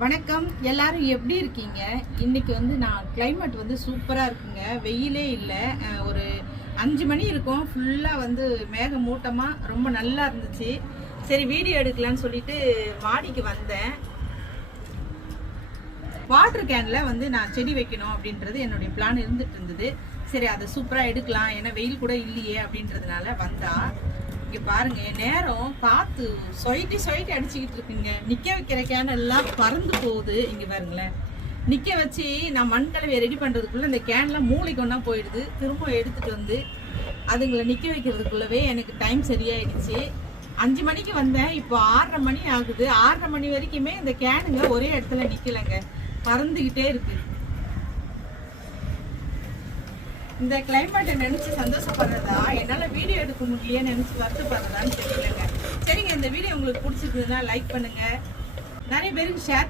வணக்கம், எல்லாரும் எப்படி இருக்கீங்க? இன்னைக்கு வந்து நான் கிளைமேட் வந்து சூப்பராக இருக்குங்க. வெயிலே இல்லை. ஒரு 5 மணி இருக்கும். ஃபுல்லாக வந்து மேகமூட்டமாக ரொம்ப நல்லா இருந்துச்சு. சரி, வீடியோ எடுக்கலான்னு சொல்லிட்டு மாடிக்கு வந்தேன். வாட்டர் கேனில் வந்து நான் செடி வைக்கணும் அப்படின்றது என்னுடைய பிளான் இருந்துட்டு இருந்தது. சரி, அதை சூப்பராக எடுக்கலாம், ஏன்னா வெயில் கூட இல்லையே அப்படின்றதுனால வந்தா. இங்கே பாருங்க, என் நேரம் காற்று சொயிட்டி அடிச்சுக்கிட்டு இருக்குங்க. நிற்க வைக்கிற கேன் எல்லாம் பறந்து போகுது. இங்கே பாருங்களேன், நிற்க வச்சு நான் மண் கலவையை ரெடி பண்ணுறதுக்குள்ளே இந்த கேன்லாம் மூளைக்கு ஒன்றா போயிடுது. திரும்ப எடுத்துகிட்டு வந்து அதுங்களை நிற்க வைக்கிறதுக்குள்ளவே எனக்கு டைம் சரியாயிடுச்சு. 5 மணிக்கு வந்தேன், இப்போ 6:30 மணி ஆகுது. 6:30 மணி வரைக்குமே இந்த கேனுங்க ஒரே இடத்துல நிற்கலைங்க, பறந்துக்கிட்டே இருக்கு. இந்த கிளைமேட்டை நினைச்சு சந்தோஷப்படுறதா, என்னால் வீடியோ எடுக்க முடியலையே நினைச்சு வருத்தப்படுறதான்னு தெரியலங்க. சரிங்க, இந்த வீடியோ உங்களுக்கு பிடிச்சிருக்குதுன்னா லைக் பண்ணுங்க, நிறைய பேருக்கு ஷேர்